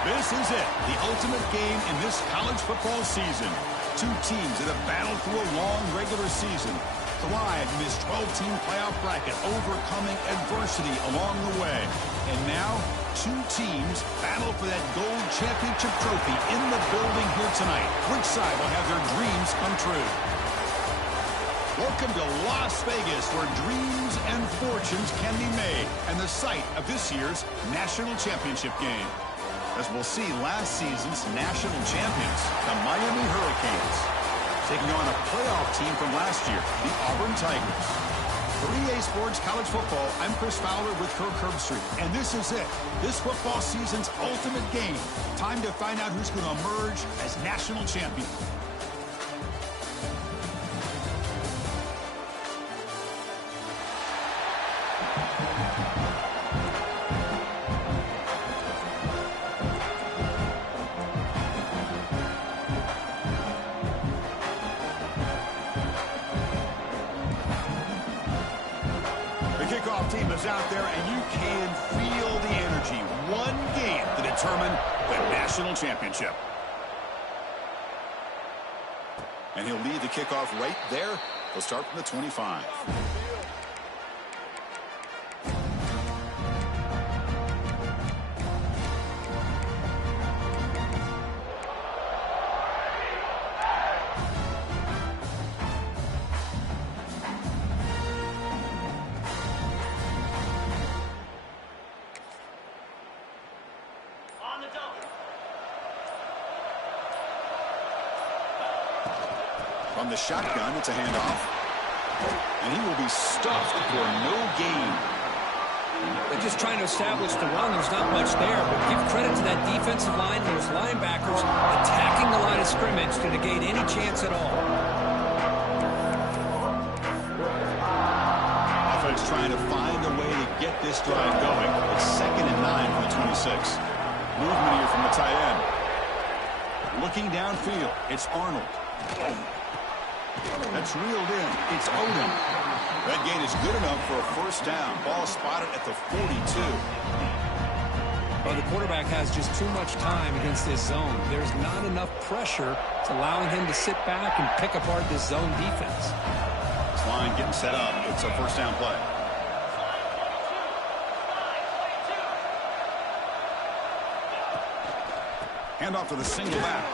This is it, the ultimate game in this college football season. Two teams that have battled through a long regular season, thrived in this 12-team playoff bracket, overcoming adversity along the way. And now, two teams battle for that gold championship trophy in the building here tonight. Which side will have their dreams come true? Welcome to Las Vegas, where dreams and fortunes can be made, and the site of this year's national championship game. As we'll see, last season's national champions, the Miami Hurricanes, taking on a playoff team from last year, the Auburn Tigers. For EA Sports College Football, I'm Chris Fowler with Kirk Herbstreit, and this is it, this football season's ultimate game. Time to find out who's going to emerge as national champion. Team is out there, and you can feel the energy. One game to determine the national championship. And he'll lead the kickoff right there. He'll start from the 25. From the shotgun, it's a handoff. And he will be stuffed for no gain. They're just trying to establish the run. There's not much there, but give credit to that defensive line, those linebackers attacking the line of scrimmage to negate any chance at all. Offense trying to find a way to get this drive going. It's 2nd and 9 from the 26. Movement here from the tight end. Looking downfield, it's Arnold. That's reeled in. It's Odom. That gain is good enough for a first down. Ball spotted at the 42. Well, the quarterback has just too much time against this zone. There's not enough pressure to allowing him to sit back and pick apart this zone defense. This line getting set up. It's a first down play. Handoff to the single back.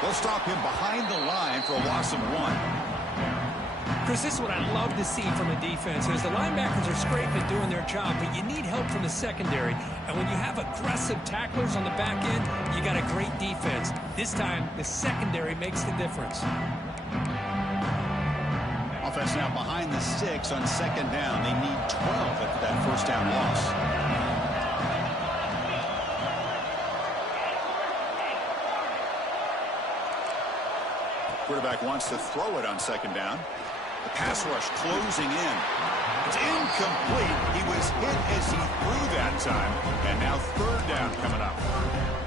They'll stop him behind the line for a loss of 1. Chris, this is what I love to see from a defense. As the linebackers are scraping and doing their job, but you need help from the secondary. And when you have aggressive tacklers on the back end, you got a great defense. This time, the secondary makes the difference. Offense now behind the 6 on 2nd down. They need 12 after that first down loss. Quarterback wants to throw it on 2nd down. The pass rush closing in. It's incomplete. He was hit as he threw that time. And now 3rd down coming up.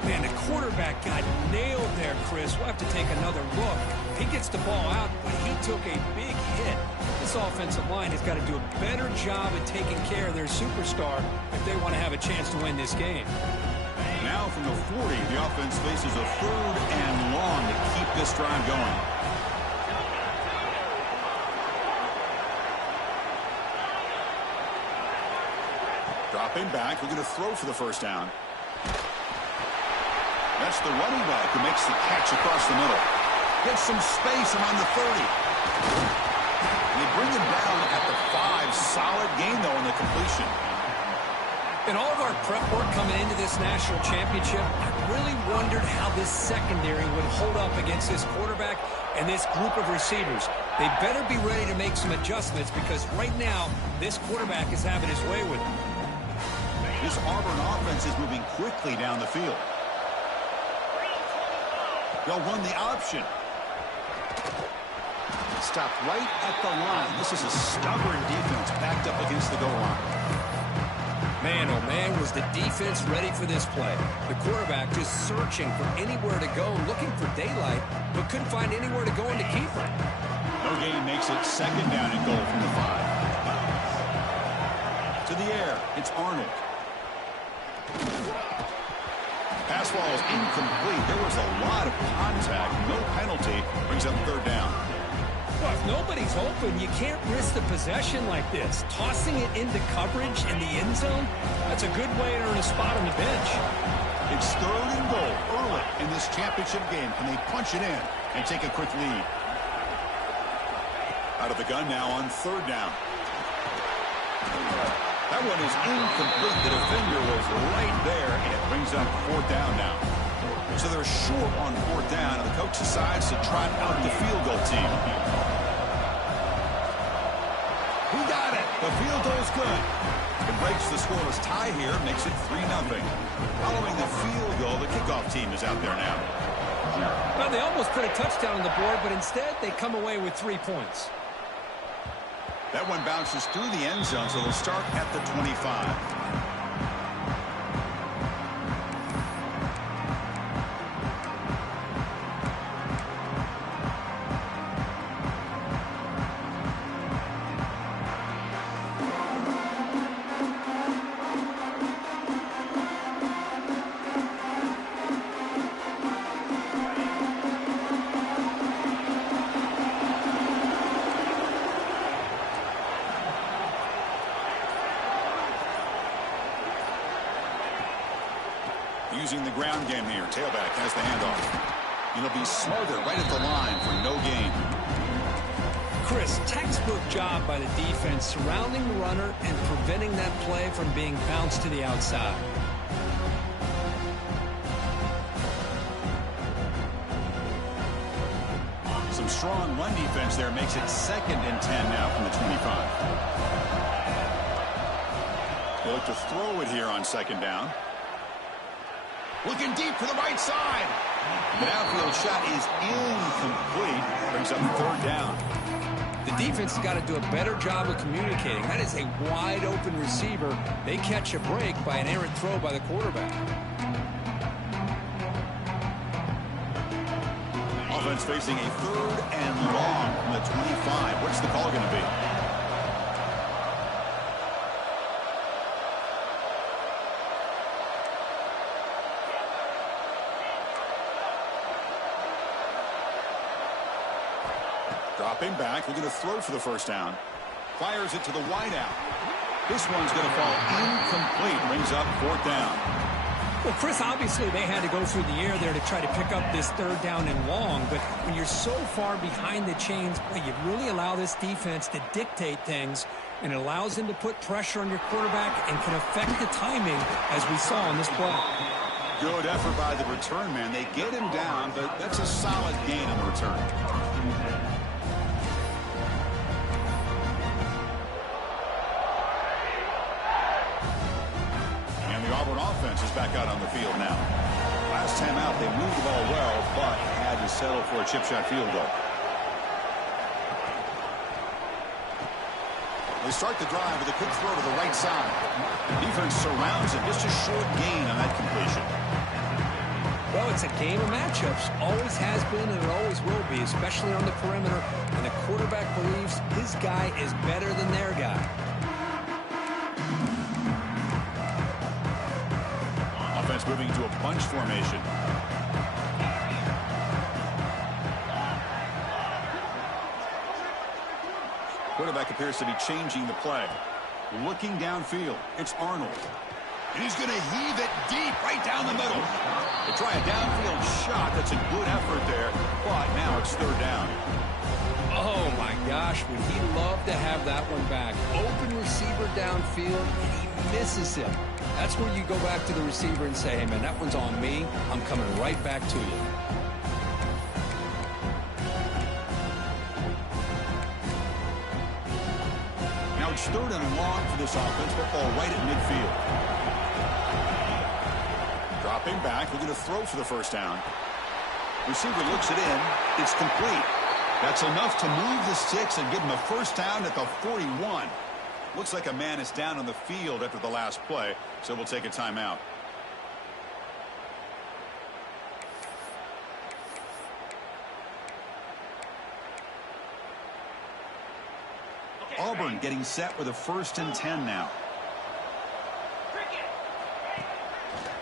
Man, the quarterback got nailed there, Chris. We'll have to take another look. He gets the ball out, but he took a big hit. This offensive line has got to do a better job at taking care of their superstar if they want to have a chance to win this game. Now from the 40, the offense faces a 3rd and long to keep this drive going. Dropping back, we're going to throw for the first down. That's the running back who makes the catch across the middle. Gets some space around the 30. They bring him down at the 5. Solid gain, though, on the completion. In all of our prep work coming into this national championship, I really wondered how this secondary would hold up against this quarterback and this group of receivers. They better be ready to make some adjustments because right now, this quarterback is having his way with them. This Auburn offense is moving quickly down the field. They'll run the option. Stopped right at the line. This is a stubborn defense backed up against the goal line. Man, oh man, was the defense ready for this play. The quarterback just searching for anywhere to go, looking for daylight, but couldn't find anywhere to go in the keeper. No gain makes it 2nd down and goal from the 5. To the air, it's Arnold. Pass ball is incomplete. There was a lot of contact. No penalty. Brings up third down. Well, if nobody's open, you can't risk the possession like this. Tossing it into coverage in the end zone, that's a good way to earn a spot on the bench. It's third and goal early in this championship game. Can they punch it in and take a quick lead? Out of the gun now on third down. That one is incomplete. The defender was right there, and it brings up fourth down now. So they're short on fourth down, and the coach decides to trot out the field goal team. He got it. The field goal is good. It breaks the scoreless tie here, makes it 3-0. Following the field goal, the kickoff team is out there now. Well, they almost put a touchdown on the board, but instead they come away with 3 points. That one bounces through the end zone, so they'll start at the 25. Using the ground game here. Tailback has the handoff. It'll be smarter right at the line for no gain. Chris, textbook job by the defense surrounding the runner and preventing that play from being bounced to the outside. Some strong run defense there makes it 2nd and 10 now from the 25. They look to throw it here on 2nd down. Looking deep to the right side. The downfield shot is incomplete. Brings up 3rd down. The defense has got to do a better job of communicating. That is a wide open receiver. They catch a break by an errant throw by the quarterback. Offense facing a 3rd and long from the 25. What's the call going to be? Dropping back, looking to throw for the 1st down. Fires it to the wideout. This one's going to fall incomplete. Brings up 4th down. Well, Chris, obviously they had to go through the air there to try to pick up this 3rd down and long, but when you're so far behind the chains, you really allow this defense to dictate things, and it allows them to put pressure on your quarterback and can affect the timing, as we saw on this play. Good effort by the return man. They get him down, but that's a solid gain on the return. Auburn offense is back out on the field now. Last time out, they moved the ball well, but had to settle for a chip shot field goal. They start the drive with a quick throw to the right side. The defense surrounds it. Just a short gain on that completion. Well, it's a game of matchups. Always has been and it always will be, especially on the perimeter. And the quarterback believes his guy is better than their guy. Offense moving into a bunch formation. Quarterback appears to be changing the play. Looking downfield, it's Arnold. And he's going to heave it deep right down the middle. They try a downfield shot. That's a good effort there, but now it's 3rd down. Oh, my gosh, would he love to have that one back. Open receiver downfield, and he misses him. That's where you go back to the receiver and say, hey, man, that one's on me. I'm coming right back to you. Now it's 3rd and long for this offense. Football right at midfield. Dropping back, looking to throw for the 1st down. Receiver looks it in. It's complete. That's enough to move the sticks and give him a 1st down at the 41. Looks like a man is down on the field after the last play, so we'll take a timeout. Auburn getting set with a 1st and 10 now.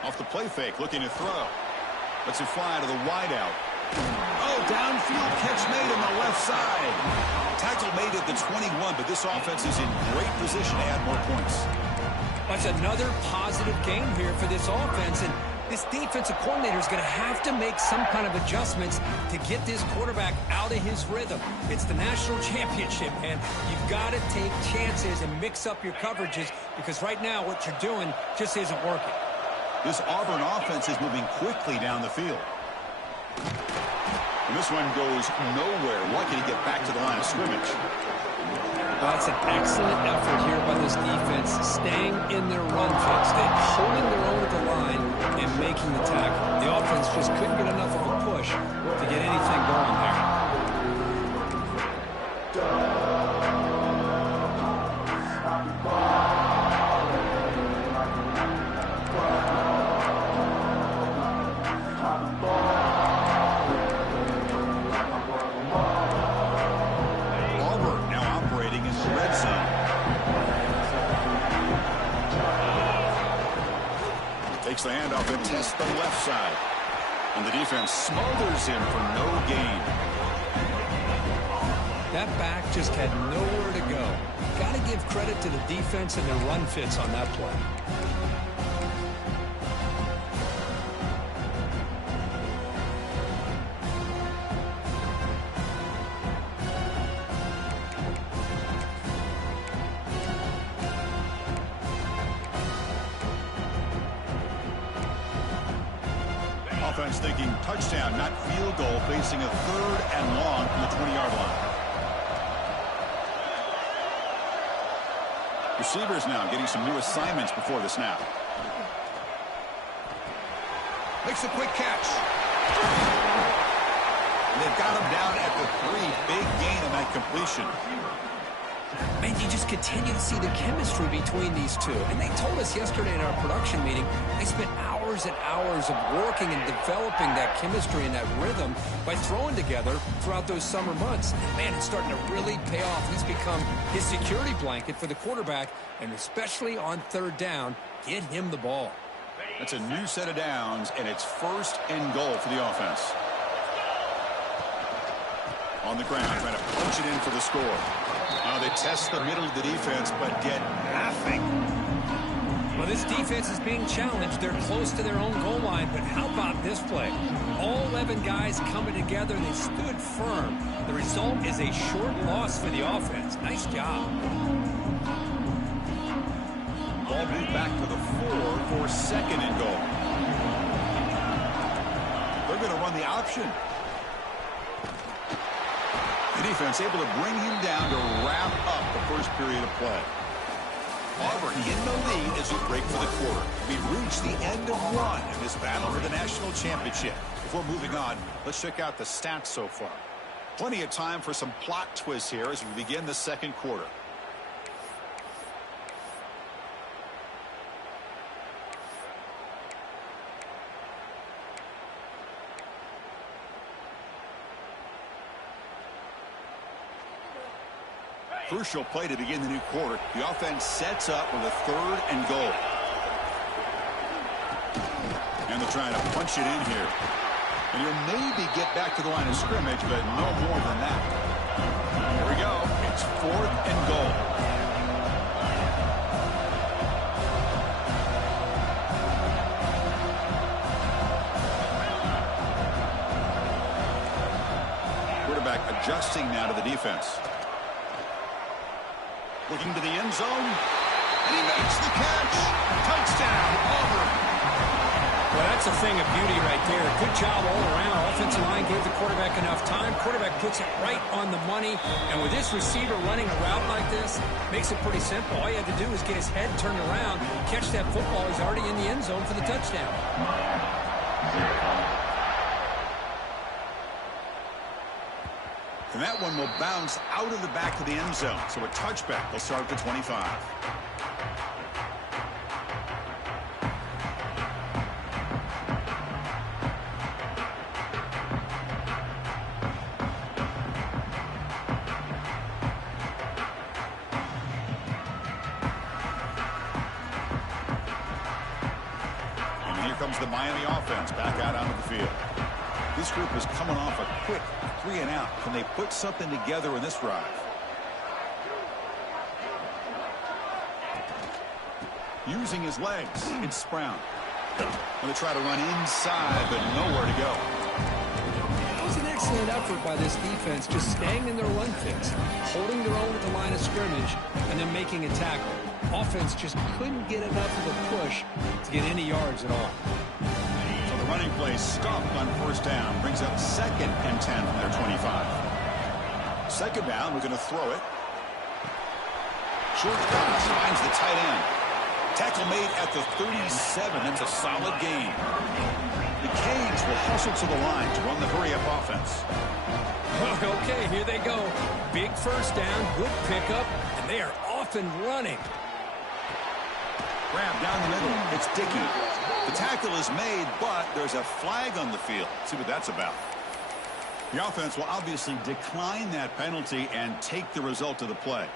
Off the play fake, looking to throw. Lets it fly to the wideout. Oh, downfield catch made on the left side. Tackle made at the 21, but this offense is in great position to add more points. That's another positive game here for this offense, and this defensive coordinator is going to have to make some kind of adjustments to get this quarterback out of his rhythm. It's the national championship, man. You've got to take chances and mix up your coverages because right now what you're doing just isn't working. This Auburn offense is moving quickly down the field. And this one goes nowhere. Lucky to get back to the line of scrimmage. That's an excellent effort here by this defense, staying in their run fits, holding their own at the line and making the tackle. The offense just couldn't get enough of a push to get anything going there. Takes the handoff and tests the left side. And the defense smothers him for no gain. That back just had nowhere to go. Got to give credit to the defense and their run fits on that play. Offense thinking touchdown, not field goal, facing a 3rd and long from the 20-yard line. Receivers now getting some new assignments before the snap. Makes a quick catch. They've got him down at the 3. Big gain on that completion. Man, you just continue to see the chemistry between these two. And they told us yesterday in our production meeting, they spent hours and hours of working and developing that chemistry and that rhythm by throwing together throughout those summer months. And man, it's starting to really pay off. He's become his security blanket for the quarterback, and especially on 3rd down, get him the ball. That's a new set of downs, and it's 1st and goal for the offense. On the ground, trying to punch it in for the score. Now they test the middle of the defense, but get nothing. Well, this defense is being challenged. They're close to their own goal line, but how about this play? All 11 guys coming together, they stood firm. The result is a short loss for the offense. Nice job. Ball moved back to the 4 for 2nd and goal. They're going to run the option. The defense able to bring him down to wrap up the first period of play. Auburn in the lead as we break for the quarter. We've reached the end of one in this battle for the national championship. Before moving on, let's check out the stats so far. Plenty of time for some plot twists here as we begin the 2nd quarter. Crucial play to begin the new quarter. The offense sets up with a 3rd and goal. And they're trying to punch it in here. And he'll maybe get back to the line of scrimmage, but no more than that. Here we go. It's 4th and goal. Quarterback adjusting now to the defense. Looking to the end zone, and he makes the catch. Touchdown, Auburn. Well, that's a thing of beauty right there. Good job all around. Offensive line gave the quarterback enough time. Quarterback puts it right on the money. And with this receiver running a route like this, makes it pretty simple. All you have to do is get his head turned around, catch that football. He's already in the end zone for the touchdown. And that one will bounce out of the back of the end zone. So a touchback will start at the 25. comes the Miami offense back out onto the field. This group is coming off a quick 3-and-out. Can they put something together in this drive? Using his legs, it's Brown. Going to try to run inside, but nowhere to go. That was an excellent effort by this defense, just staying in their run fix, holding their own at the line of scrimmage, and then making a tackle. Offense just couldn't get enough of a push to get any yards at all. So the running play stopped on first down, brings up 2nd and 10 from their 25. Second down, we're going to throw it. Short pass finds the tight end. Tackle made at the 37. That's a solid gain. The Canes will hustle to the line to run the hurry-up offense. Okay, here they go. Big first down, good pickup, and they are off and running. Grab down the middle. It's Dickey. The tackle is made, but there's a flag on the field. Let's see what that's about. The offense will obviously decline that penalty and take the result of the play.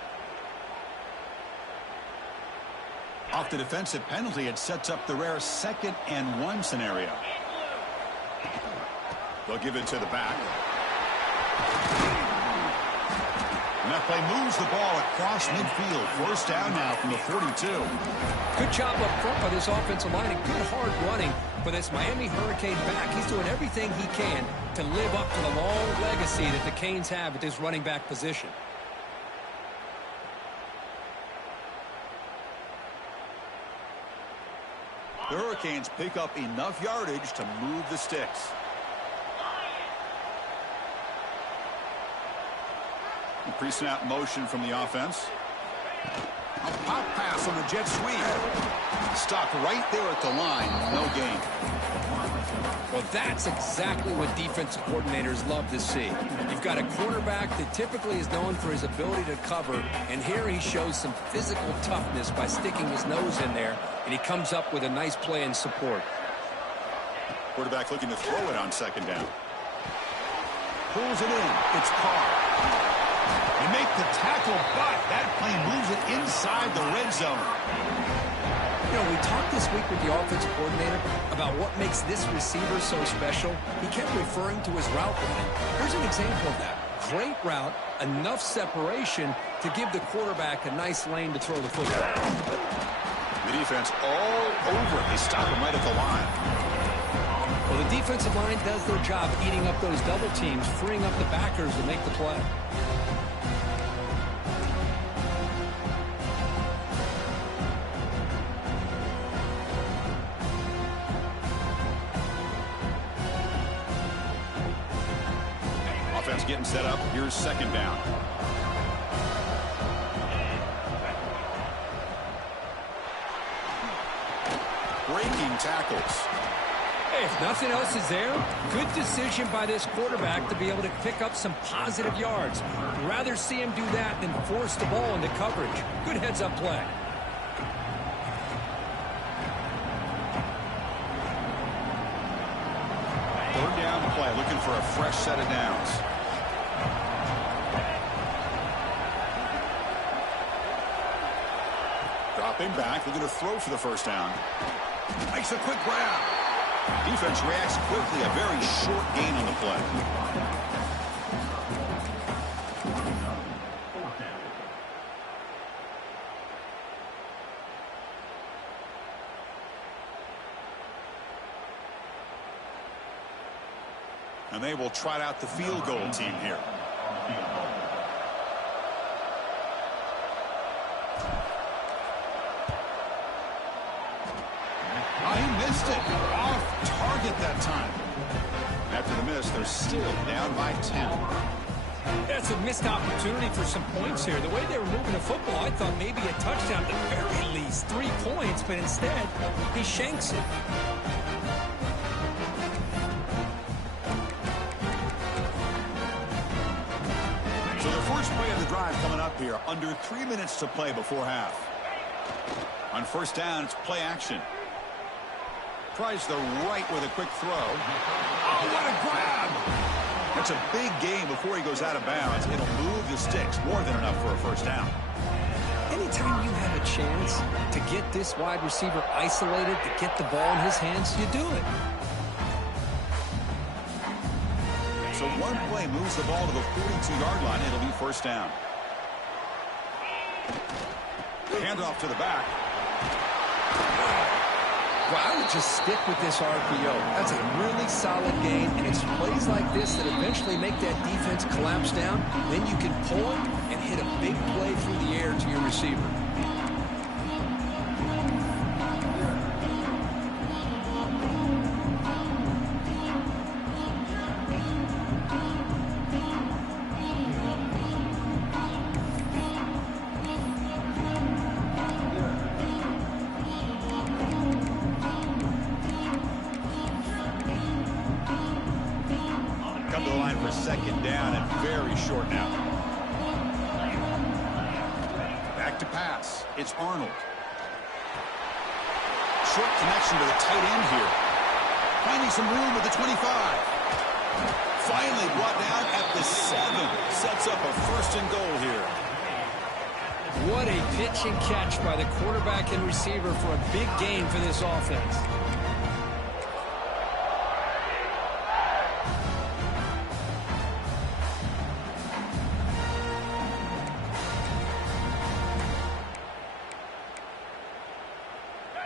Off the defensive penalty, it sets up the rare 2nd and 1 scenario. They'll give it to the back. And that play moves the ball across midfield. First down now from the 42. Good job up front by this offensive line and good hard running for this Miami Hurricane back. He's doing everything he can to live up to the long legacy that the Canes have at this running back position. The Hurricanes pick up enough yardage to move the sticks. Pre-snap motion from the offense. A pop pass on the jet sweep. Stopped right there at the line. No gain. Well, that's exactly what defensive coordinators love to see. You've got a quarterback that typically is known for his ability to cover, and here he shows some physical toughness by sticking his nose in there, and he comes up with a nice play in support. Quarterback looking to throw it on second down. Pulls it in. It's Carr. They make the tackle, but that play moves it inside the red zone. You know, we talked this week with the offensive coordinator about what makes this receiver so special. He kept referring to his route running. Here's an example of that. Great route, enough separation to give the quarterback a nice lane to throw the football. The defense all over. They stop him right at the line. Well, the defensive line does their job eating up those double teams, freeing up the backers to make the play. Offense getting set up. Here's second down. Breaking tackles. Hey, if nothing else is there, good decision by this quarterback to be able to pick up some positive yards. I'd rather see him do that than force the ball into coverage. Good heads-up play. Third down play, looking for a fresh set of downs. Dropping back, looking to throw for the first down. Makes a quick grab. Defense reacts quickly, a very short gain on the play. And they will trot out the field goal team here. Oh, he missed it. Off target that time. After the miss, they're still down by 10. That's a missed opportunity for some points here. The way they were moving the football, I thought maybe a touchdown, at the very least 3 points, but instead, he shanks it. So the first play of the drive coming up here. Under 3 minutes to play before half. On first down, it's play action. Tries the right with a quick throw. Oh, what a grab! That's a big gain before he goes out of bounds. It'll move the sticks more than enough for a first down. Anytime you have a chance to get this wide receiver isolated, to get the ball in his hands, you do it. So one play moves the ball to the 42-yard line. It'll be first down. Handoff to the back. Well, I would just stick with this RPO. That's a really solid game, and it's plays like this that eventually make that defense collapse down. Then you can pull it and hit a big play through the air to your receiver. Come to the line for second down and very short now. Back to pass. It's Arnold. Short connection to the tight end here. Finding some room at the 25. Finally brought down at the 7. Sets up a first and goal here. What a pitch and catch by the quarterback and receiver for a big gain for this offense.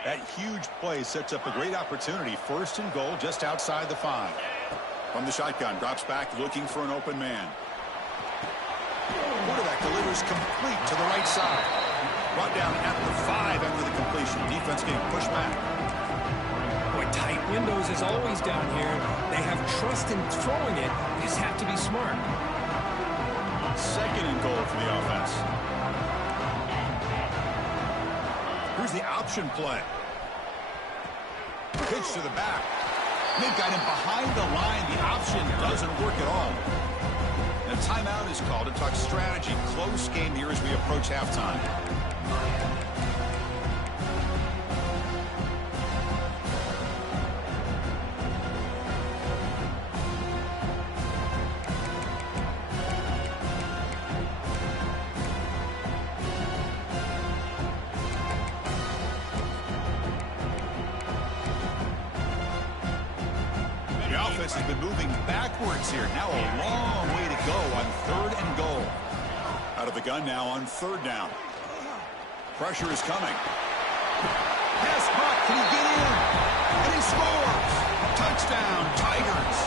That huge play sets up a great opportunity. First and goal just outside the 5. From the shotgun, drops back looking for an open man. Quarterback delivers complete to the right side. Brought down at the 5 after the completion. Defense getting pushed back. Boy, tight windows is always down here. They have trust in throwing it. You just have to be smart. Second and goal for the offense. Here's the option play. Pitch to the back. They've got him behind the line. The option doesn't work at all. And a timeout is called to talk strategy. Close game here as we approach halftime. Has been moving backwards here. Now a long way to go on third and goal. Out of the gun now on third down. Pressure is coming. Pass caught. Can he get in? And he scores. Touchdown, Tigers.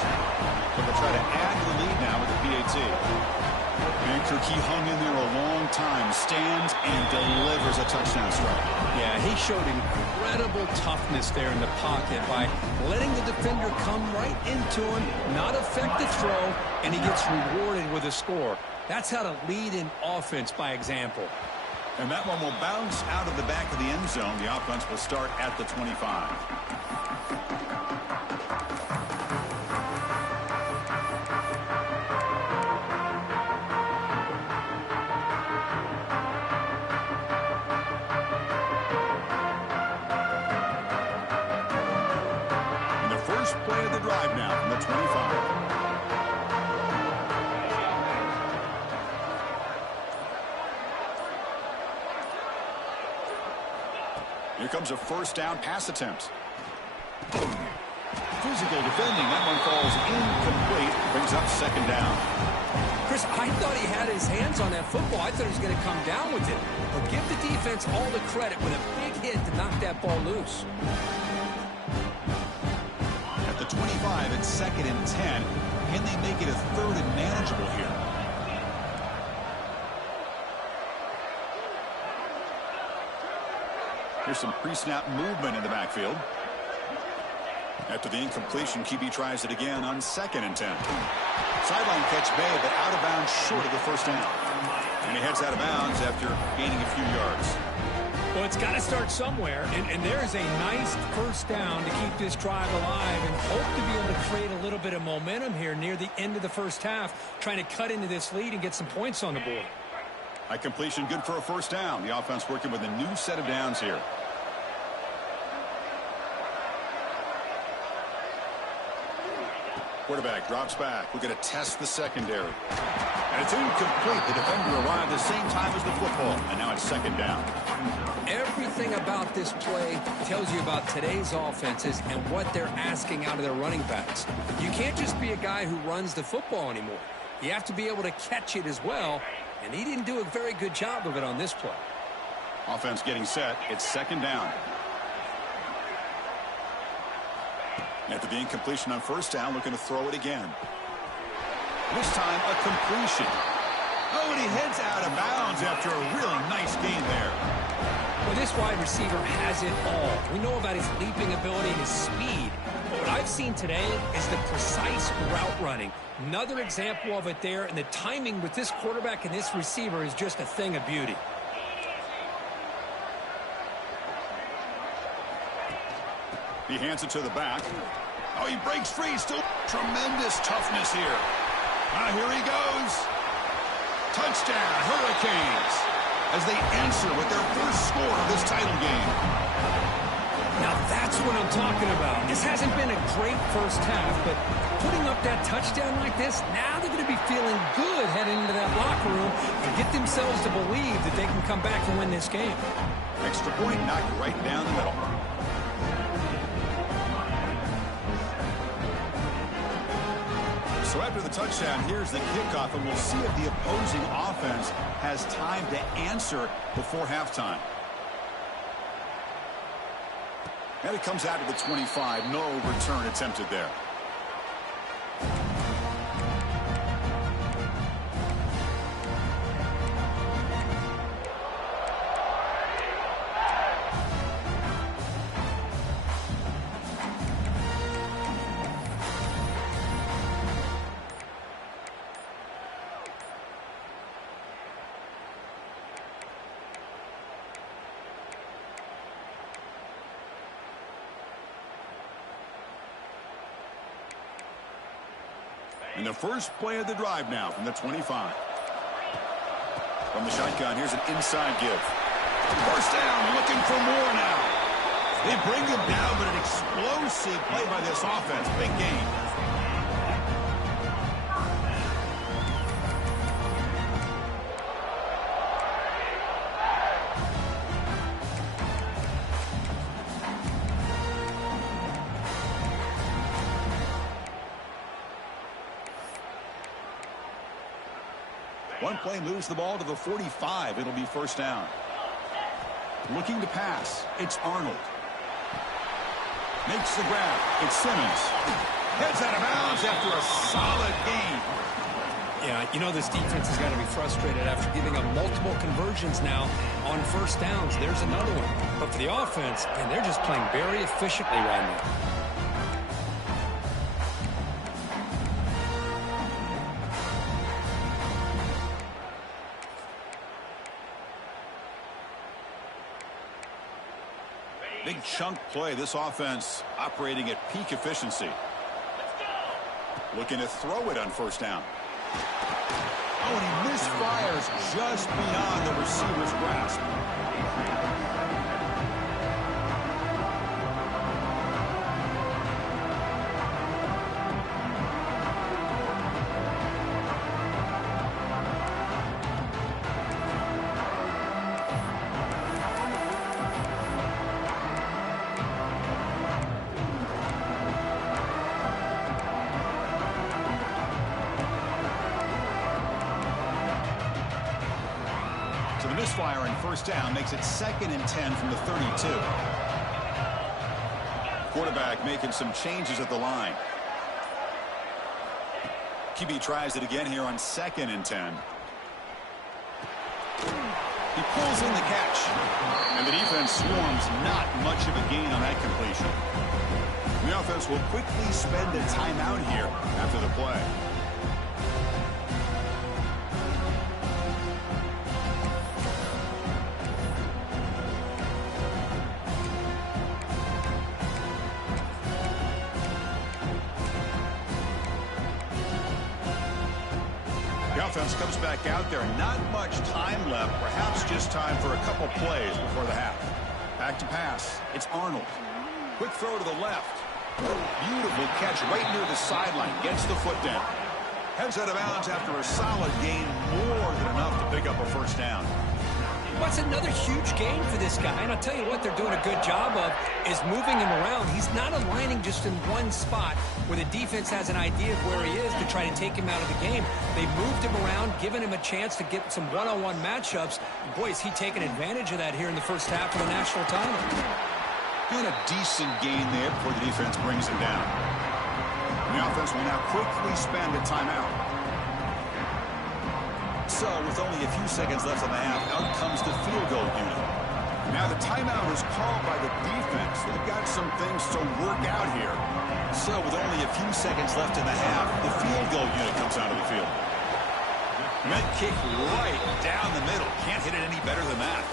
But they'll try to add to the lead now with the PAT. Vankirk, he hung in there a long time, stands and delivers a touchdown strike. Yeah, he showed incredible toughness there in the pocket by letting the defender come right into him, not affect the throw, and he gets rewarded with a score. That's how to lead an offense by example. And that one will bounce out of the back of the end zone. The offense will start at the 25. Play of the drive now from the 25. Here comes a first down pass attempt. Physical defending. That one falls incomplete. Brings up second down. Chris, I thought he had his hands on that football. I thought he was going to come down with it. But give the defense all the credit with a big hit to knock that ball loose. 25 at second and 10. Can they make it a third and manageable here? Here's some pre-snap movement in the backfield. After the incompletion, QB tries it again on second and 10. Sideline catch made, but out of bounds short of the first down. And he heads out of bounds after gaining a few yards. Well, it's got to start somewhere, and there's a nice first down to keep this drive alive and hope to be able to create a little bit of momentum here near the end of the first half, trying to cut into this lead and get some points on the board. A completion good for a first down. The offense working with a new set of downs here. Quarterback drops back. We're going to test the secondary. And it's incomplete. The defender arrived the same time as the football. And now it's second down. Everything about this play tells you about today's offenses and what they're asking out of their running backs. You can't just be a guy who runs the football anymore. You have to be able to catch it as well. And he didn't do a very good job of it on this play. Offense getting set. It's second down. After the incompletion on first down, looking to throw it again. This time, a completion. Oh, and he heads out of bounds after a really nice gain there. Well, this wide receiver has it all. We know about his leaping ability and his speed. But what I've seen today is the precise route running. Another example of it there, and the timing with this quarterback and this receiver is just a thing of beauty. He hands it to the back. Oh, he breaks free. Still tremendous toughness here. Here he goes. Touchdown, Hurricanes, as they answer with their first score of this title game. Now that's what I'm talking about. This hasn't been a great first half, but putting up that touchdown like this, now they're going to be feeling good heading into that locker room and get themselves to believe that they can come back and win this game. Extra point knocked right down the middle. So after the touchdown, here's the kickoff, and we'll see if the opposing offense has time to answer before halftime. And it comes out to the 25. No return attempted there. And the first play of the drive now from the 25. From the shotgun, here's an inside give. First down, looking for more now. They bring him down, but an explosive play by this offense. Big gain. One play moves the ball to the 45. It'll be first down. Looking to pass. It's Arnold. Makes the grab. It's Simmons. Heads out of bounds after a solid gain. Yeah, you know this defense has got to be frustrated after giving up multiple conversions now on first downs. There's another one. But for the offense, and they're just playing very efficiently right now. Big chunk play. This offense operating at peak efficiency. Looking to throw it on first down. Oh, and he misfires just beyond the receiver's grasp. So the misfire in first down makes it 2nd and 10 from the 32. Quarterback making some changes at the line. QB tries it again here on 2nd and 10. He pulls in the catch. And the defense swarms, not much of a gain on that completion. The offense will quickly spend a timeout here after the play. The offense comes back out there. Not much time left. Perhaps just time for a couple plays before the half. Back to pass. It's Arnold. Quick throw to the left. Beautiful catch right near the sideline. Gets the foot down. Heads out of bounds after a solid gain, more than enough to pick up a first down. What's another huge gain for this guy? And I'll tell you what they're doing a good job of is moving him around. He's not aligning just in one spot where the defense has an idea of where he is to try to take him out of the game. They moved him around, given him a chance to get some one-on-one matchups. And boy, is he taking advantage of that here in the first half of the national title. Doing a decent gain there before the defense brings him down. And the offense will now quickly spend a timeout. So, with only a few seconds left on the half, out comes the field goal unit. Now the timeout is called by the defense. They've got some things to work out here. So, with only a few seconds left in the half, the field goal unit comes onto the field. That kick right down the middle. Can't hit it any better than that.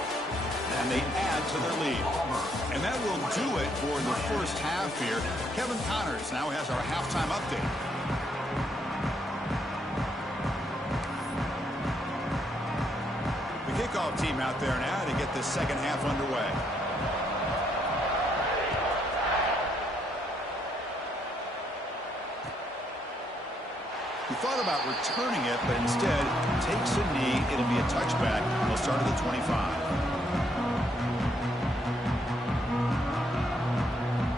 And they add to their lead. And that will do it for the first half here. Kevin Connors now has our halftime update. The kickoff team out there now to get this second half underway. He thought about returning it, but instead takes a knee. It'll be a touchback. He'll start at the 25.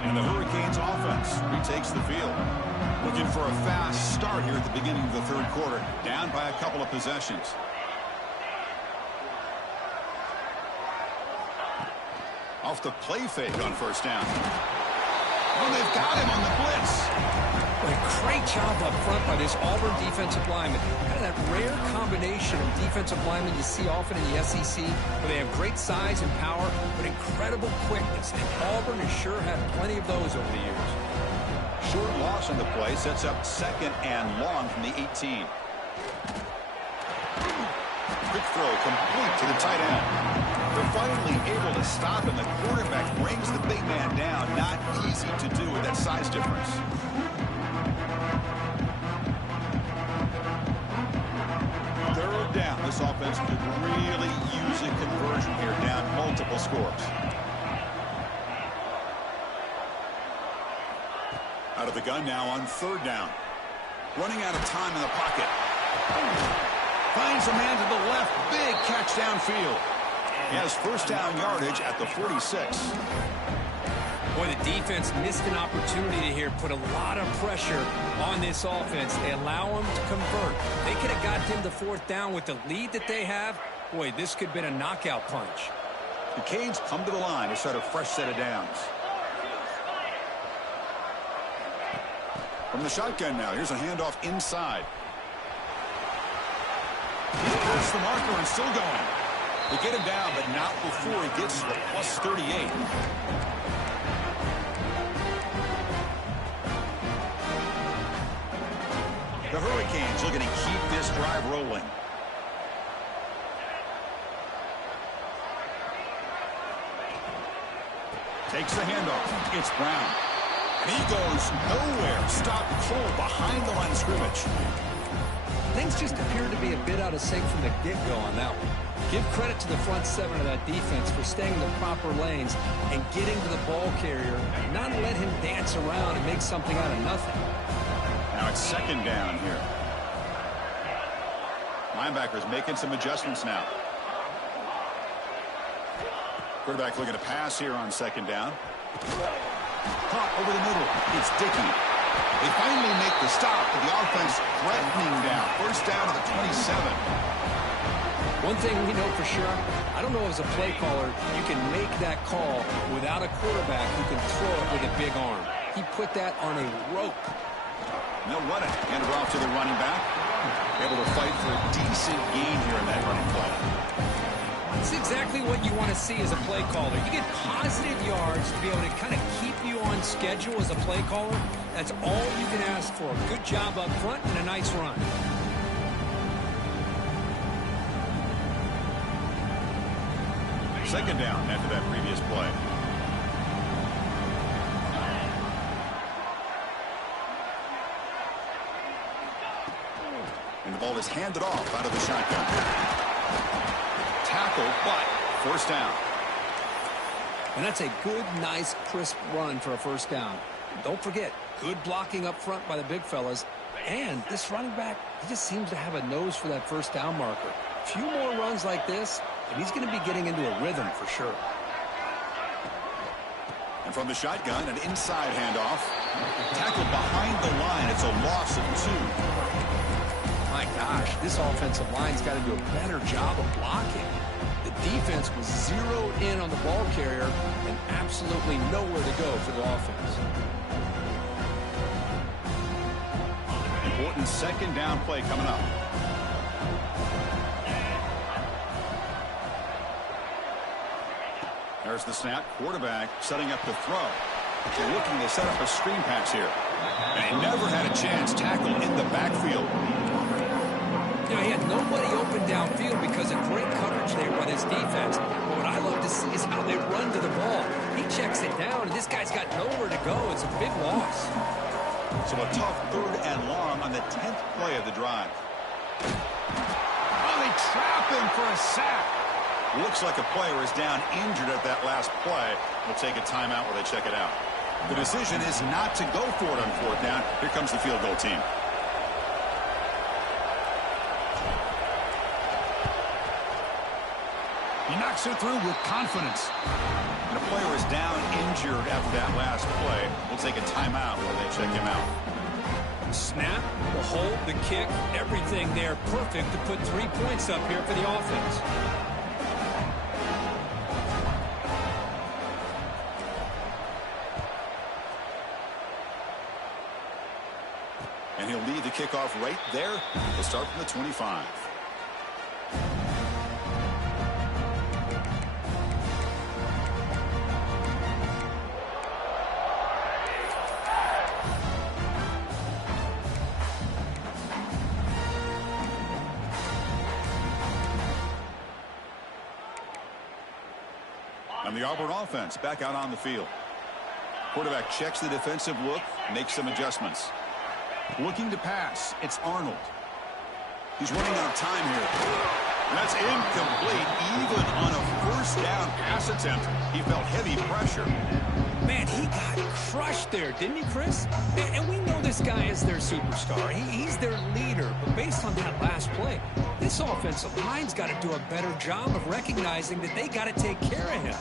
And the Hurricanes offense retakes the field. Looking for a fast start here at the beginning of the third quarter. Down by a couple of possessions. Off the play fake on first down. Oh, they've got him on the blitz. A great job up front by this Auburn defensive lineman. Kind of that rare combination of defensive linemen you see often in the SEC, where they have great size and power, but incredible quickness. And Auburn has sure had plenty of those over the years. Short loss on the play sets up second and long from the 18. Quick throw complete to the tight end. They're finally able to stop, and the quarterback brings the big man down. Not easy to do with that size difference. Third down. This offense could really use a conversion here, down multiple scores. Out of the gun now on third down. Running out of time in the pocket. Finds a man to the left. Big catch downfield. He has first down yardage at the 46. Boy, the defense missed an opportunity here, put a lot of pressure on this offense. They allow him to convert. They could have got him to fourth down with the lead that they have. Boy, this could have been a knockout punch. The Canes come to the line to start a fresh set of downs. From the shotgun now, here's a handoff inside. He hits the marker and still going. They get him down, but not before he gets to the plus 38. The Hurricanes looking to keep this drive rolling. Takes the handoff. It's Brown. And he goes nowhere. Stop cold behind the line of scrimmage. Things just appeared to be a bit out of sync from the get-go on that one. Give credit to the front seven of that defense for staying in the proper lanes and getting to the ball carrier, and not let him dance around and make something out of nothing. Now it's second down here. Linebackers making some adjustments now. Quarterback looking to pass here on second down. Caught over the middle. It's Dickey. They finally make the stop, but the offense threatening down. First down to the 27. One thing we know for sure, I don't know as a play caller, you can make that call without a quarterback who can throw it with a big arm. He put that on a rope. And they'll run it. Hand it off to the running back. Able to fight for a decent gain here in that running play. It's exactly what you want to see as a play caller. You get positive yards to be able to kind of keep you on schedule as a play caller. That's all you can ask for. Good job up front and a nice run. Second down after that previous play. And the ball is handed off out of the shotgun. Tackle, but first down. And that's a good, nice, crisp run for a first down. Don't forget, good blocking up front by the big fellas. And this running back, he just seems to have a nose for that first down marker. A few more runs like this, and he's going to be getting into a rhythm for sure. And from the shotgun, an inside handoff. Tackled behind the line. It's a loss of 2. My gosh, this offensive line's got to do a better job of blocking. The defense was zeroed in on the ball carrier and absolutely nowhere to go for the offense. Important second down play coming up. There's the snap. Quarterback setting up the throw. They're looking to set up a screen pass here. And he never had a chance. Tackle in the backfield. You know, he had nobody open downfield because of great coverage there by this defense. But what I love to see is how they run to the ball. He checks it down, and this guy's got nowhere to go. It's a big loss. So a tough 3rd and long on the 10th play of the drive. Oh, they trap him for a sack. Looks like a player is down injured at that last play. We'll take a timeout while they check it out. The decision is not to go for it on 4th down. Here comes the field goal team. He knocks it through with confidence. And a player is down injured after that last play. We'll take a timeout while they check him out. Snap, the hold, the kick, everything there perfect to put 3 points up here for the offense. And he'll lead the kickoff right there. We'll start from the 25. And the Auburn offense back out on the field. Quarterback checks the defensive look, makes some adjustments. Looking to pass, it's Arnold. He's running out of time here. That's incomplete. Even on a 1st down pass attempt, he felt heavy pressure. Man, he got crushed there, didn't he, Chris? And we know this guy is their superstar. He's their leader. But based on that last play, this offensive line's got to do a better job of recognizing that they got to take care of him.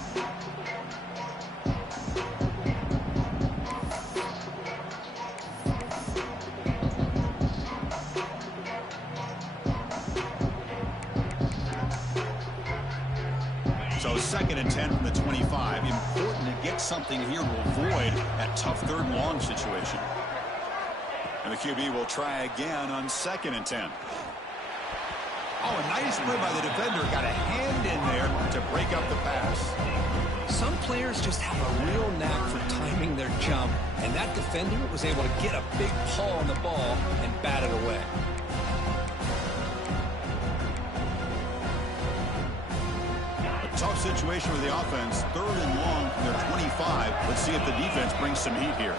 So 2nd and 10 from the 25. Important to get something here to avoid that tough 3rd and long situation. And the QB will try again on 2nd and 10. Oh, a nice play by the defender. Got a hand in there to break up the pass. Some players just have a real knack for timing their jump, and that defender was able to get a big paw on the ball and bat it away. Tough situation with the offense. 3rd and long from their 25. Let's see if the defense brings some heat here.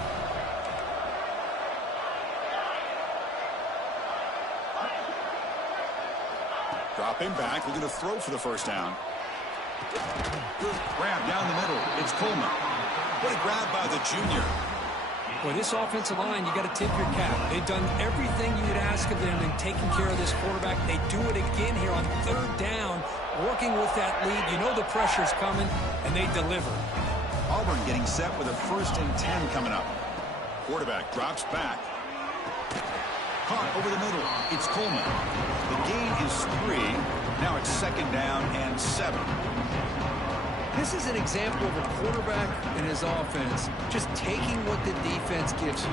Dropping back, looking to throw for the 1st down. Grab down the middle. It's Coleman. What a grab by the junior. Boy, this offensive line, you got to tip your cap. They've done everything you would ask of them in taking care of this quarterback. They do it again here on 3rd down, working with that lead. You know the pressure's coming, and they deliver. Auburn getting set with a 1st and 10 coming up. Quarterback drops back. Caught over the middle. It's Coleman. The gain is 3. Now it's 2nd down and 7. This is an example of a quarterback and his offense just taking what the defense gives you.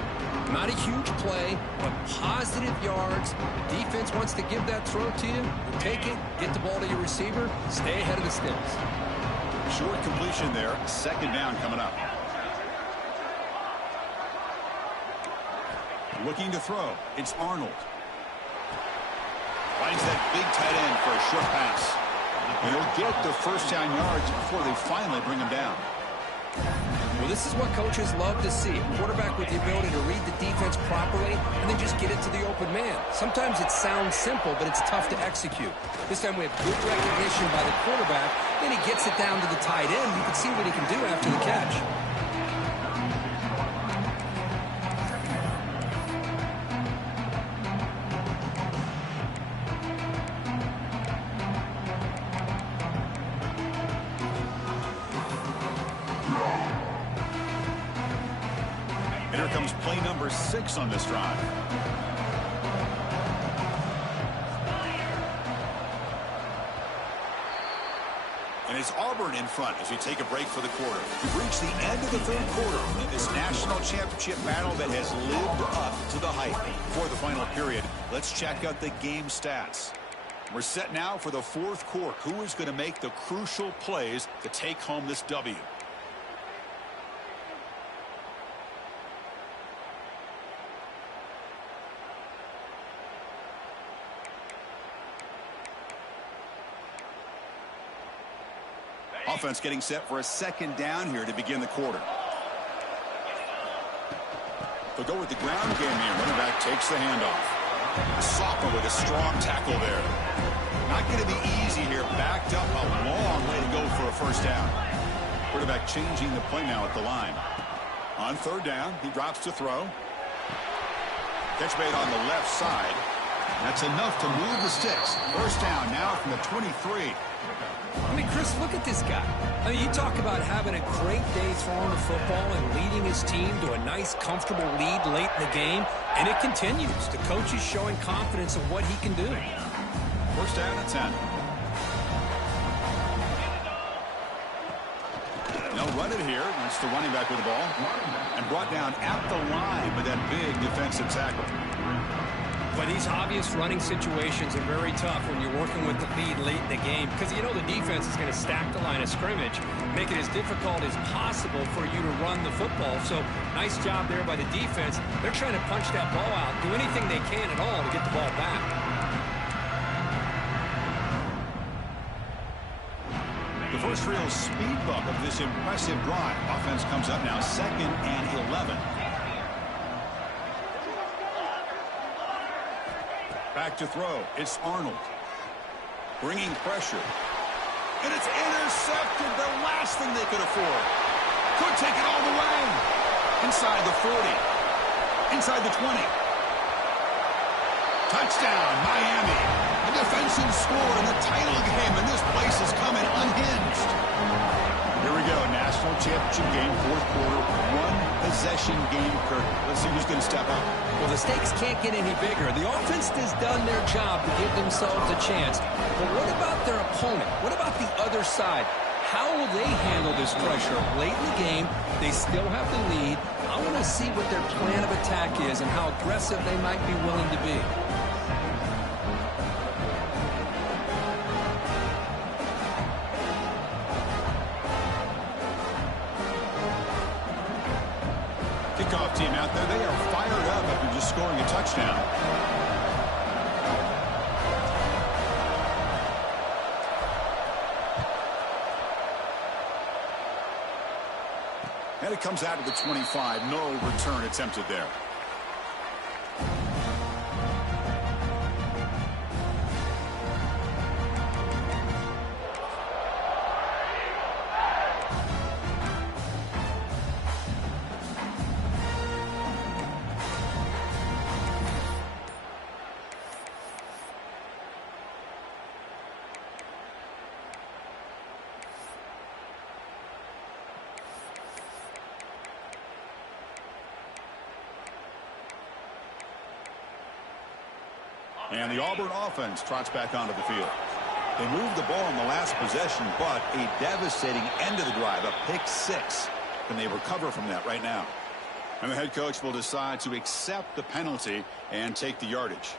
Not a huge play, but positive yards. The defense wants to give that throw to you. You take it, get the ball to your receiver, stay ahead of the sticks. Short completion there. 2nd down coming up. Looking to throw. It's Arnold. Finds that big tight end for a short pass. And he'll get the 1st down yards before they finally bring him down. Well, this is what coaches love to see. A quarterback with the ability to read the defense properly and then just get it to the open man. Sometimes it sounds simple, but it's tough to execute. This time we have good recognition by the quarterback. Then he gets it down to the tight end. You can see what he can do after the catch. Here comes play number 6 on this drive. And it's Auburn in front as we take a break for the quarter. We've reached the end of the third quarter in this national championship battle that has lived up to the hype. For the final period, let's check out the game stats. We're set now for the fourth quarter. Who is going to make the crucial plays to take home this W? Offense getting set for a second down here to begin the quarter. They'll go with the ground game here. Running back takes the handoff. The sophomore with a strong tackle there. Not going to be easy here. Backed up a long way to go for a first down. Quarterback changing the play now at the line. On third down, he drops to throw. Catch made on the left side. That's enough to move the sticks. First down now from the 23. I mean, Chris, look at this guy. I mean, you talk about having a great day throwing the football and leading his team to a nice, comfortable lead late in the game, and it continues. The coach is showing confidence of what he can do. First down at 10. They'll run it here. That's the running back with the ball. And brought down at the line with that big defensive tackle. But these obvious running situations are very tough when you're working with the lead late in the game because you know the defense is going to stack the line of scrimmage, make it as difficult as possible for you to run the football. So nice job there by the defense. They're trying to punch that ball out, do anything they can at all to get the ball back. The first real speed bump of this impressive drive. Offense comes up now 2nd and 11. Back to throw. It's Arnold. Bringing pressure. And it's intercepted. The last thing they could afford. Could take it all the way. Inside the 40. Inside the 20. Touchdown, Miami. A defensive score in the title game, and this place is coming unhinged. Here we go. National championship game, fourth quarter. One-possession game, Kirk. Let's see who's going to step up. Well, the stakes can't get any bigger. The offense has done their job to give themselves a chance. But what about their opponent? What about the other side? How will they handle this pressure? Late in the game, they still have the lead. I want to see what their plan of attack is and how aggressive they might be willing to be. Kickoff team out there. They are fired up after just scoring a touchdown. And it comes out of the 25. No return attempted there. And the Auburn offense trots back onto the field. They moved the ball in the last possession, but a devastating end of the drive, a pick-6. Can they recover from that right now? And the head coach will decide to accept the penalty and take the yardage.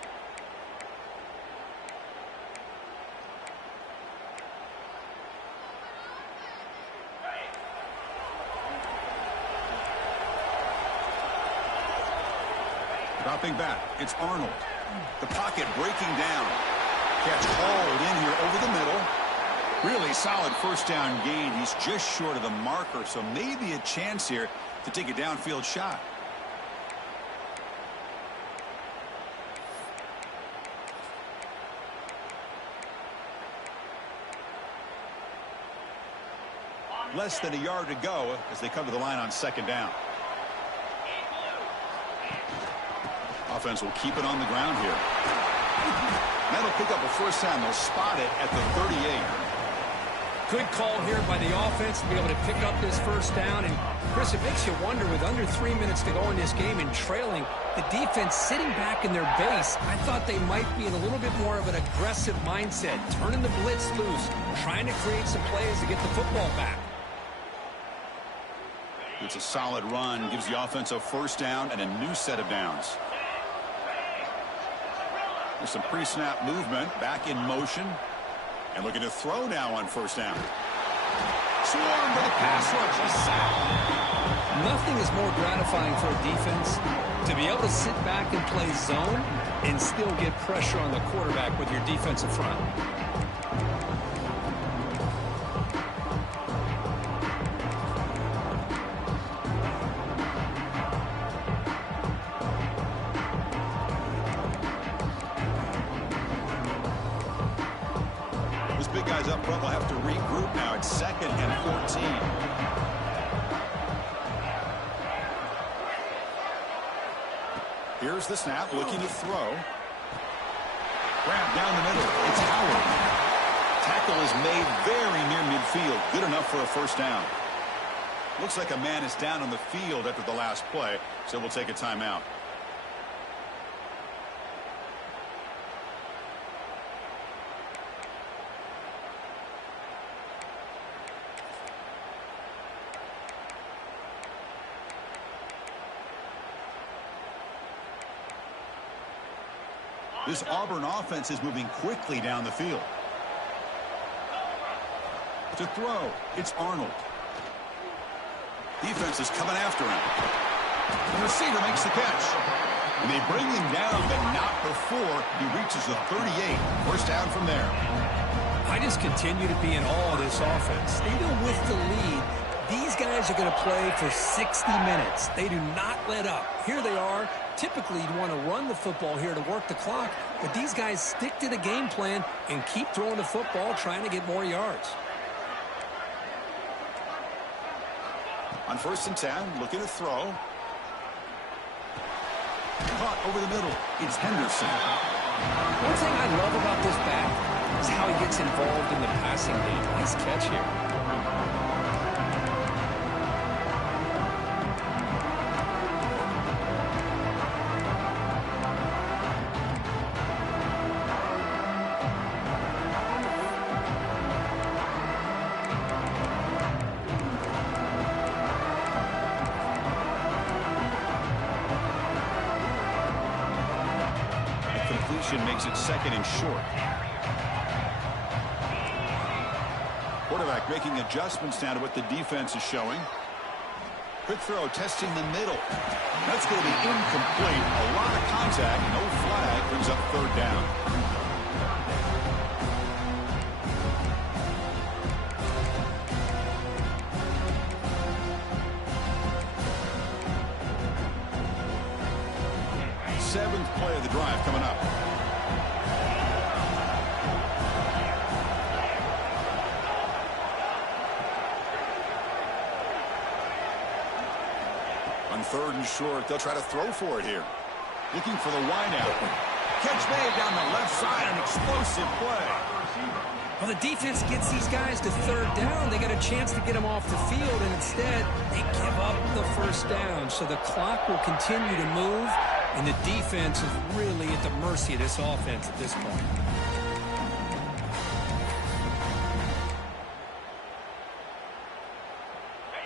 Dropping back, it's Arnold. The pocket breaking down. Catch hauled in here over the middle. Really solid first down gain. He's just short of the marker, so maybe a chance here to take a downfield shot. Less than a yard to go as they come to the line on second down. Offense will keep it on the ground here. That'll pick up a first down. They'll spot it at the 38. Good call here by the offense to be able to pick up this first down. And, Chris, it makes you wonder, with under 3 minutes to go in this game and trailing, the defense sitting back in their base, I thought they might be in a little bit more of an aggressive mindset, turning the blitz loose, trying to create some plays to get the football back. It's a solid run, gives the offense a first down and a new set of downs. There's some pre-snap movement, back in motion, and looking to throw now on first down. Swarm for the pass rush, a sack. Nothing is more gratifying for a defense to be able to sit back and play zone and still get pressure on the quarterback with your defensive front. Big guys up front will have to regroup now. It's 2nd and 14. Here's the snap, looking to throw. Grab down the middle. It's Howard. Tackle is made very near midfield. Good enough for a first down. Looks like a man is down on the field after the last play, so we'll take a timeout. This Auburn offense is moving quickly down the field. To throw, it's Arnold. Defense is coming after him. The receiver makes the catch. And they bring him down, but not before he reaches the 38. First down from there. I just continue to be in awe of this offense. Even with the lead, these guys are going to play for 60 minutes. They do not let up. Here they are. Typically, you'd want to run the football here to work the clock, but these guys stick to the game plan and keep throwing the football, trying to get more yards. On 1st and 10, looking to throw. Caught over the middle. It's Henderson. One thing I love about this back is how he gets involved in the passing game. Nice catch here. Makes it 2nd and short. Quarterback making adjustments now to what the defense is showing. Quick throw, testing the middle. That's going to be incomplete. A lot of contact, no flag, brings up 3rd down. Seventh play of the drive coming up. On 3rd and short, they'll try to throw for it here. Looking for the wideout. Catch made down the left side, an explosive play. Well, the defense gets these guys to 3rd down. They got a chance to get them off the field, and instead they give up the first down. So the clock will continue to move, and the defense is really at the mercy of this offense at this point.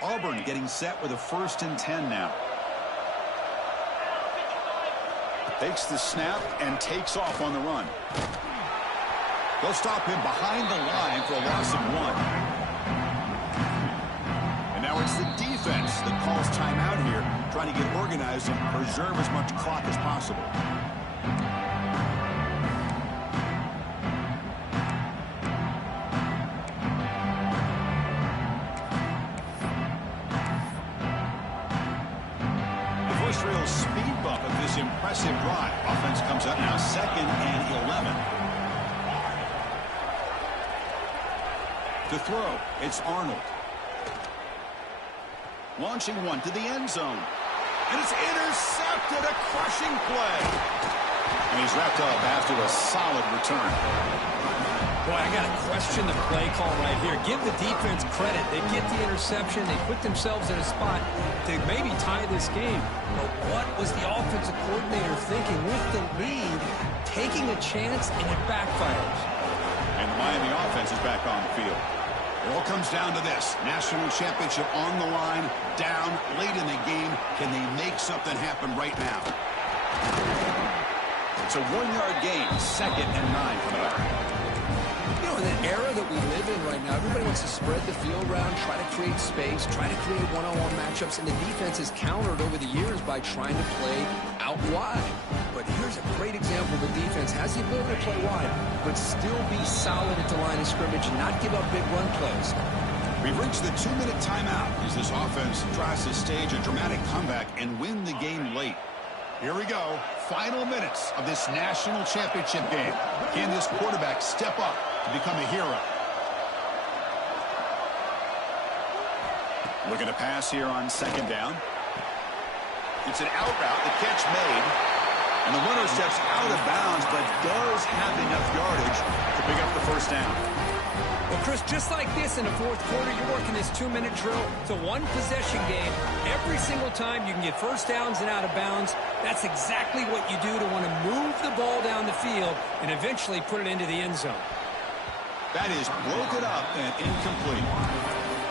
Auburn getting set with a 1st and 10 now. Takes the snap and takes off on the run. They'll stop him behind the line for a loss of 1. And now it's the defense that calls timeout here, trying to get organized and preserve as much clock as possible. first real speed bump of this impressive drive. Offense comes up now 2nd and 11. To throw, it's Arnold. Launching one to the end zone. And it's intercepted, a crushing play. And he's wrapped up after a solid return. Boy, I got to question the play call right here. Give the defense credit. They get the interception. They put themselves in a spot to maybe tie this game. But what was the offensive coordinator thinking with the lead, taking a chance, and it backfires? And the Miami offense is back on the field. It all comes down to this. National championship on the line, down late in the game. Can they make something happen right now? It's a 1-yard gain, 2nd and 9 coming up. You know, in the era that we live in right now, everybody wants to spread the field around, try to create space, try to create one-on-one matchups, and the defense has countered over the years by trying to play out wide. But here's a great example. The defense has the ability to play wide, but still be solid at the line of scrimmage and not give up big run plays. We've reached the 2-minute timeout as this offense tries to stage a dramatic comeback and win the game late. Here we go. Final minutes of this national championship game. Can this quarterback step up to become a hero? Looking to pass here on 2nd down. It's an out route. The catch made. And the runner steps out of bounds, but does have enough yardage to pick up the first down. Well, Chris, just like this in the fourth quarter, you're working this 2-minute drill. It's a one-possession game. Every single time you can get first downs and out of bounds. That's exactly what you do to want to move the ball down the field and eventually put it into the end zone. That is broken up and incomplete.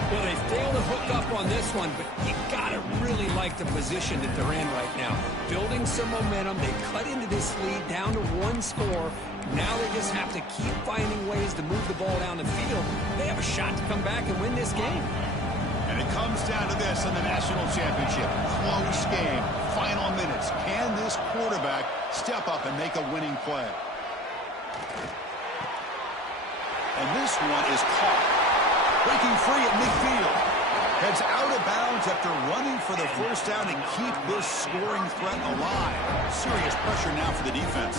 Well, they failed to hook up on this one, but you got to really like the position that they're in right now. Building some momentum. They cut into this lead down to 1 score. Now they just have to keep finding ways to move the ball down the field. They have a shot to come back and win this game. And it comes down to this in the national championship. Close game. Final minutes. Can this quarterback step up and make a winning play? And this one is caught. Breaking free at midfield. Heads out of bounds after running for the first down to keep this scoring threat alive. Serious pressure now for the defense.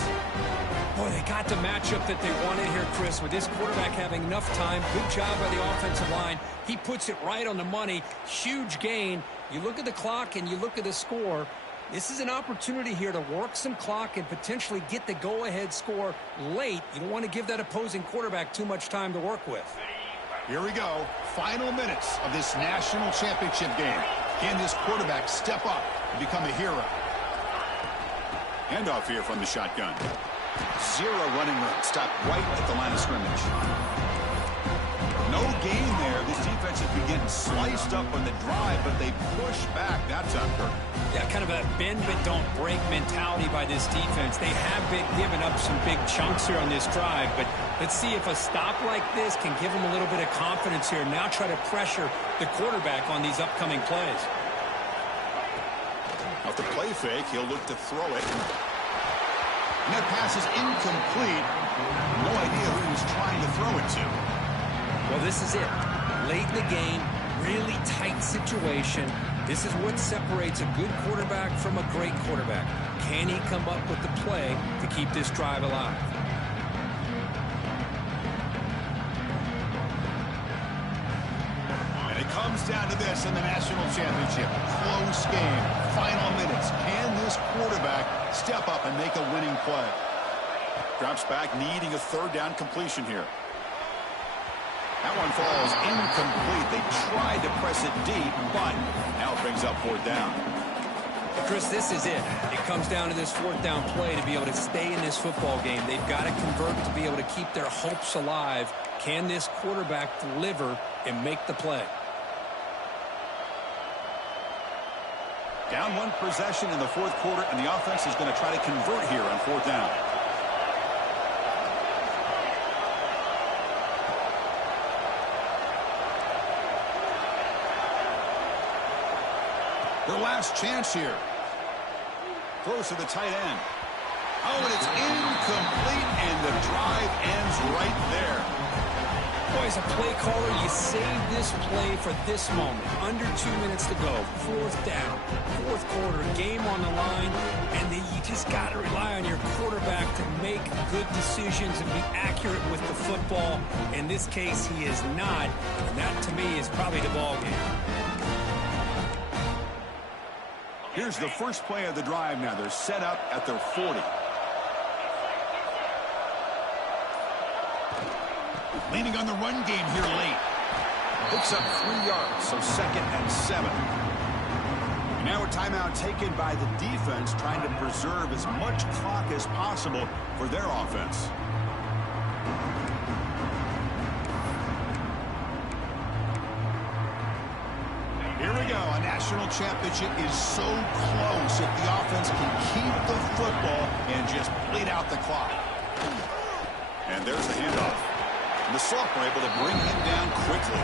Boy, they got the matchup that they wanted here, Chris, with this quarterback having enough time. Good job by the offensive line. He puts it right on the money. Huge gain. You look at the clock and you look at the score. This is an opportunity here to work some clock and potentially get the go-ahead score late. You don't want to give that opposing quarterback too much time to work with. Here we go. Final minutes of this national championship game. Can this quarterback step up and become a hero? Handoff here from the shotgun. 0 running room. Stopped right at the line of scrimmage. No gain there. This defense has been getting sliced up on the drive, but they push back. That's on Kirk. Yeah, kind of a bend but don't break mentality by this defense. They have been giving up some big chunks here on this drive, but let's see if a stop like this can give them a little bit of confidence here. Now try to pressure the quarterback on these upcoming plays. Off the play fake, he'll look to throw it. And that pass is incomplete. No idea who he's trying to throw it to. Well, this is it. Late in the game, really tight situation. This is what separates a good quarterback from a great quarterback. Can he come up with the play to keep this drive alive? And it comes down to this in the national championship. Close game. Final minutes. Can this quarterback step up and make a winning play? Drops back, needing a 3rd down completion here. That one falls incomplete. They tried to press it deep, but now it brings up 4th down. Chris, this is it. It comes down to this 4th down play to be able to stay in this football game. They've got to convert to be able to keep their hopes alive. Can this quarterback deliver and make the play? Down 1 possession in the 4th quarter, and the offense is going to try to convert here on 4th down. Their last chance here. Throws to the tight end. Oh, and it's incomplete, and the drive ends right there. Boy, as a play caller, you save this play for this moment. Under 2 minutes to go. Fourth down. Fourth quarter. Game on the line. And then you just got to rely on your quarterback to make good decisions and be accurate with the football. In this case, he is not. And that, to me, is probably the ball game. Here's the first play of the drive now. They're set up at their 40. Leaning on the run game here late. Picks up 3 yards, so 2nd and 7. And now a timeout taken by the defense, trying to preserve as much clock as possible for their offense. Here we go. A national championship is so close if the offense can keep the football and just bleed out the clock. And there's the handoff. The sophomore able to bring him down quickly.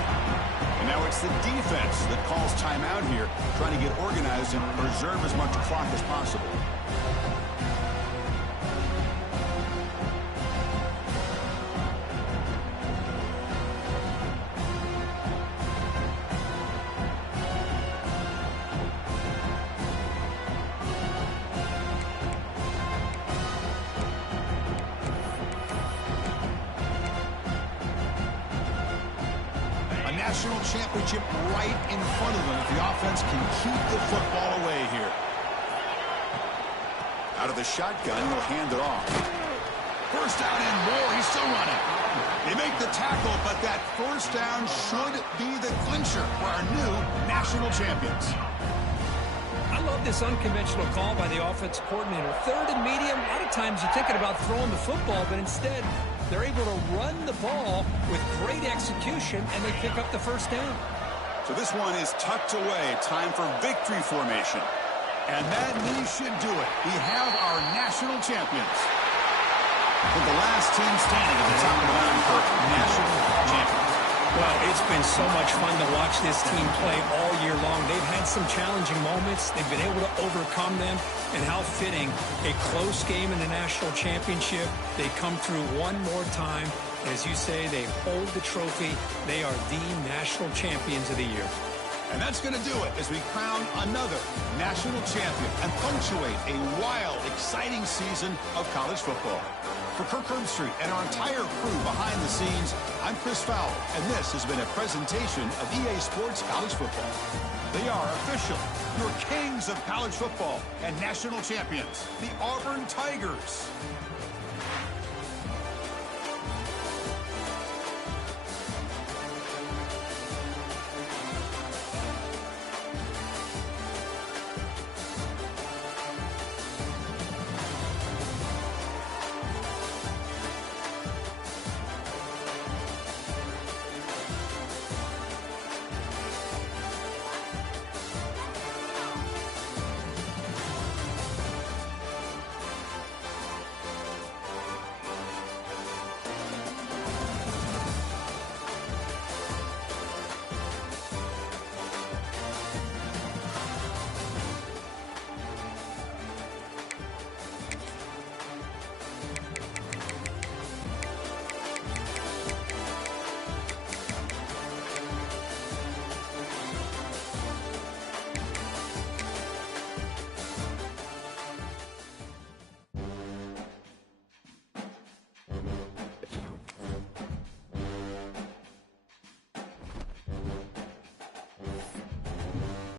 And now it's the defense that calls timeout here, trying to get organized and preserve as much clock as possible. National championship right in front of them if the offense can keep the football away here. Out of the shotgun, he'll hand it off. First down and more. He's still running. They make the tackle, but that first down should be the clincher for our new national champions. I love this unconventional call by the offense coordinator. Third and medium, a lot of times you're thinking about throwing the football, but instead they're able to run the ball with great execution, and they pick up the first down. So this one is tucked away. Time for victory formation. And that knee should do it. We have our national champions. With the last team standing at the top of the line for national champions. Well, it's been so much fun to watch this team play all year long. They've had some challenging moments. They've been able to overcome them. And how fitting, a close game in the national championship. They come through one more time. As you say, they hold the trophy. They are the national champions of the year. And that's going to do it as we crown another national champion and punctuate a wild, exciting season of college football. For Kirk Herbstreit and our entire crew behind the scenes, I'm Chris Fowler, and this has been a presentation of EA Sports College Football. They are official, your kings of college football and national champions, the Auburn Tigers.